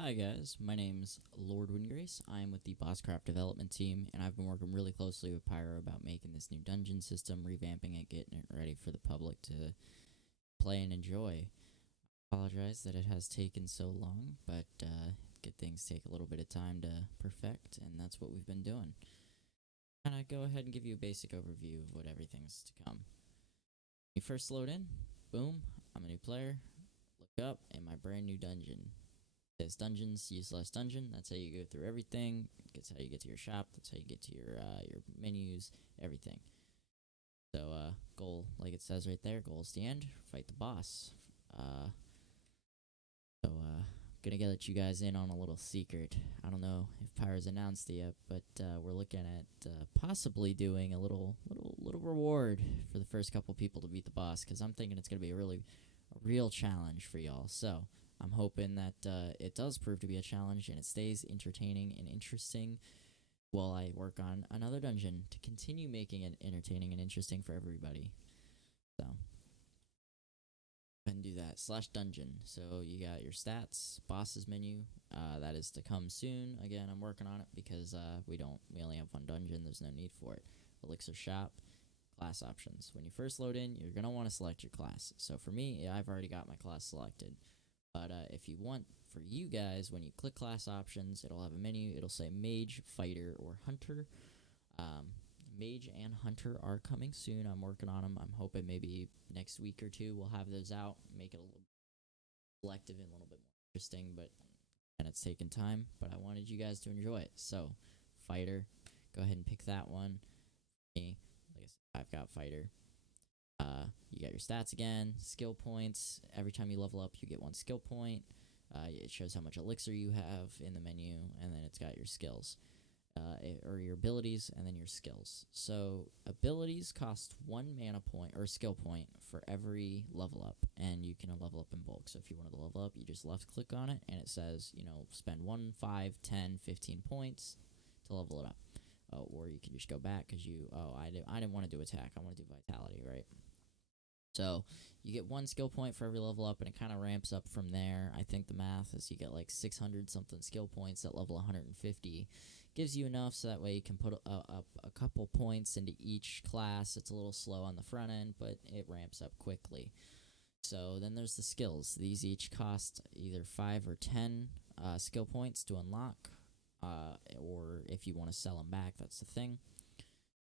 Hi guys, my name's Lord Windgrace. I'm with the Bosscraft development team, and I've been working really closely with Pyro about making this new dungeon system, revamping it, getting it ready for the public to play and enjoy. Apologize that it has taken so long, but good things take a little bit of time to perfect, and that's what we've been doing. Kind of go ahead and give you a basic overview of what everything's to come. When you first load in, boom, I'm a new player. Look up in my brand new dungeon. There's dungeons, use less dungeon. That's how you go through everything. That's how you get to your shop. That's how you get to your menus, everything. So goal, like it says right there, goal is the end. Fight the boss. Gonna let you guys in on a little secret. I don't know if Pyro's announced it yet, but we're looking at possibly doing a little reward for the first couple people to beat the boss, because I'm thinking it's gonna be a real challenge for y'all. So I'm hoping that it does prove to be a challenge and it stays entertaining and interesting while I work on another dungeon to continue making it entertaining and interesting for everybody. So and do that /dungeon. So you got your stats, bosses menu. That is to come soon. Again, I'm working on it because we only have one dungeon. There's no need for it. Elixir shop, class options. When you first load in, you're gonna want to select your class. So for me, I've already got my class selected. But if you want, for you guys, when you click class options, it'll have a menu. It'll say Mage, Fighter, or Hunter. Mage and Hunter are coming soon. I'm working on them. I'm hoping maybe next week or two we'll have those out, make it a little selective and a little bit more interesting. And it's taken time, but I wanted you guys to enjoy it. So, Fighter, go ahead and pick that one. Me, like I said, I've got Fighter. You got your stats again, skill points. Every time you level up, you get one skill point. It shows how much elixir you have in the menu, and then it's got your skills, or your abilities, and then your skills. So abilities cost one mana point or skill point for every level up, and you can level up in bulk. So if you want to level up, you just left click on it, and it says, spend 1, 5, 10, 15 points to level it up. Or you can just go back because I didn't want to do attack. I want to do vitality, right? So you get one skill point for every level up, and it kind of ramps up from there. I think the math is you get like 600 something skill points at level 150. Gives you enough so that way you can put up a couple points into each class. It's a little slow on the front end, but it ramps up quickly. So then there's the skills. These each cost either 5 or 10 skill points to unlock, or if you want to sell them back, that's the thing.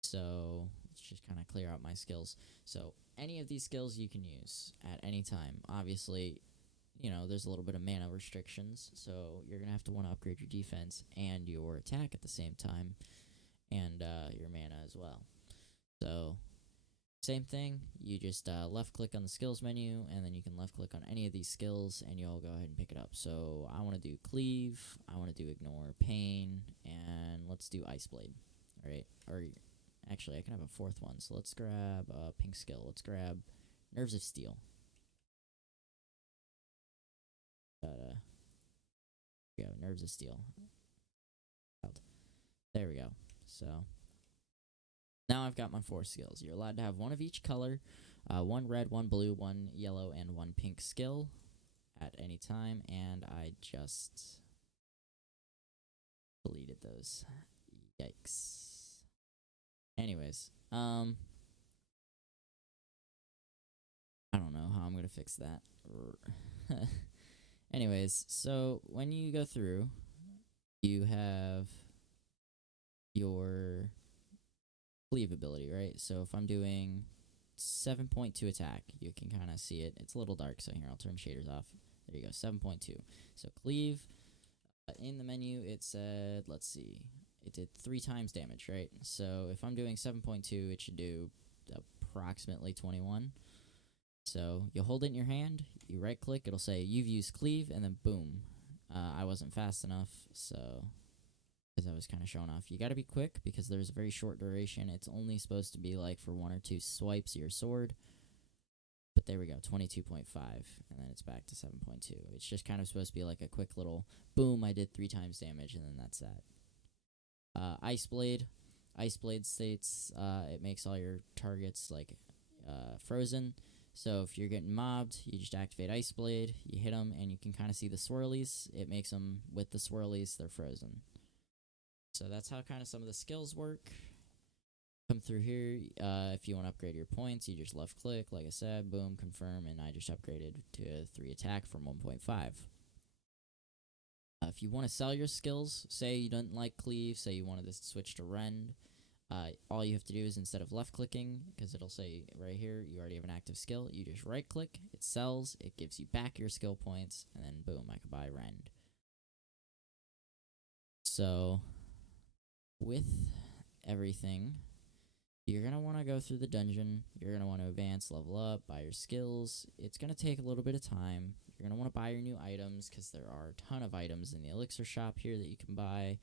So let's just kind of clear out my skills. So any of these skills you can use at any time. Obviously, there's a little bit of mana restrictions, so you're going to have to want to upgrade your defense and your attack at the same time, and your mana as well. So same thing, you just left click on the skills menu, and then you can left click on any of these skills, and you'll go ahead and pick it up. So I want to do Cleave, I want to do Ignore Pain, and let's do Ice Blade. Alright, or actually, I can have a fourth one. So let's grab pink skill. Let's grab Nerves of Steel. Yeah, Nerves of Steel. There we go. So now I've got my 4 skills. You're allowed to have one of each color, one red, one blue, one yellow, and one pink skill at any time. And I just deleted those. Yikes. Anyways, I don't know how I'm gonna fix that. Anyways, so when you go through, you have your Cleave ability, right? So if I'm doing 7.2 attack, you can kind of see it. It's a little dark, so here, I'll turn shaders off. There you go, 7.2. So Cleave, in the menu, it said, let's see, it did 3 times damage, right? So if I'm doing 7.2, it should do approximately 21. So you hold it in your hand, you right click, it'll say you've used Cleave, and then boom. I wasn't fast enough, so because I was kind of showing off. You got to be quick because there's a very short duration. It's only supposed to be like for 1 or 2 swipes of your sword. But there we go, 22.5, and then it's back to 7.2. It's just kind of supposed to be like a quick little boom, I did 3 times damage, and then that's that. Ice Blade. Ice Blade states it makes all your targets like frozen. So if you're getting mobbed, you just activate Ice Blade, you hit them, and you can kind of see the swirlies. It makes them, with the swirlies, they're frozen. So that's how kind of some of the skills work. Come through here. If you want to upgrade your points, you just left click, like I said, boom, confirm, and I just upgraded to 3 attack from 1.5. If you want to sell your skills, say you don't like cleave, say you wanted to switch to rend, all you have to do is, instead of left clicking, because it'll say right here you already have an active skill, you just right click, it sells, it gives you back your skill points, and then boom, I can buy rend. So with everything, you're going to want to go through the dungeon, you're going to want to advance, level up, buy your skills. It's going to take a little bit of time. You're going to want to buy your new items, because there are a ton of items in the elixir shop here that you can buy.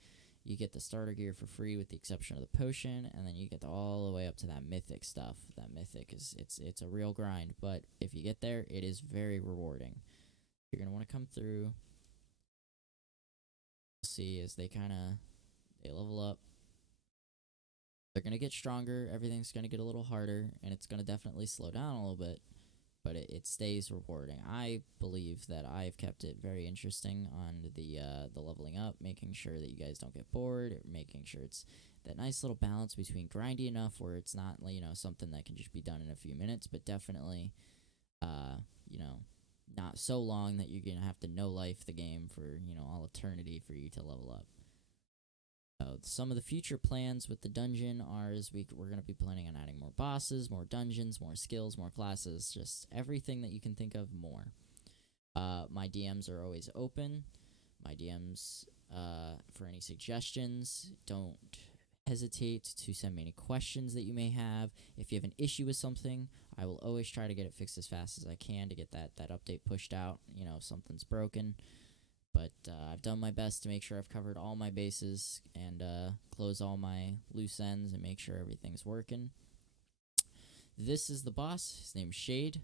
You get the starter gear for free with the exception of the potion, and then you get all the way up to that mythic stuff. That mythic is, it's a real grind, but if you get there, it is very rewarding. You're going to want to come through. See as they level up. They're going to get stronger, everything's going to get a little harder, and it's going to definitely slow down a little bit, but it stays rewarding. I believe that I've kept it very interesting on the leveling up, making sure that you guys don't get bored, making sure it's that nice little balance between grindy enough where it's not, you know, something that can just be done in a few minutes, but definitely, you know, not so long that you're going to have to no-life the game for, you know, all eternity for you to level up. Some of the future plans with the dungeon are we're going to be planning on adding more bosses, more dungeons, more skills, more classes, just everything that you can think of more. My DMs are always open. My DMs for any suggestions. Don't hesitate to send me any questions that you may have. If you have an issue with something, I will always try to get it fixed as fast as I can to get that update pushed out, you know, if something's broken. But I've done my best to make sure I've covered all my bases and close all my loose ends and make sure everything's working. This is the boss. His name's Shade.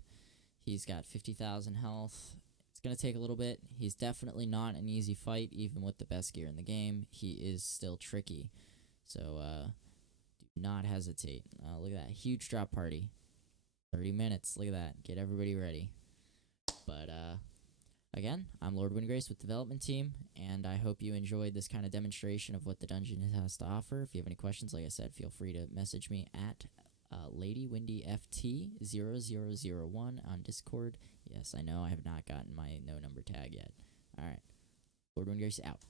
He's got 50,000 health. It's going to take a little bit. He's definitely not an easy fight, even with the best gear in the game. He is still tricky. So do not hesitate. Look at that. Huge drop party. 30 minutes. Look at that. Get everybody ready. But again, I'm Lord Windgrace with the development team, and I hope you enjoyed this kind of demonstration of what the dungeon has to offer. If you have any questions, like I said, feel free to message me at LadyWindyFT0001 on Discord. Yes, I know I have not gotten my no number tag yet. All right, Lord Windgrace out.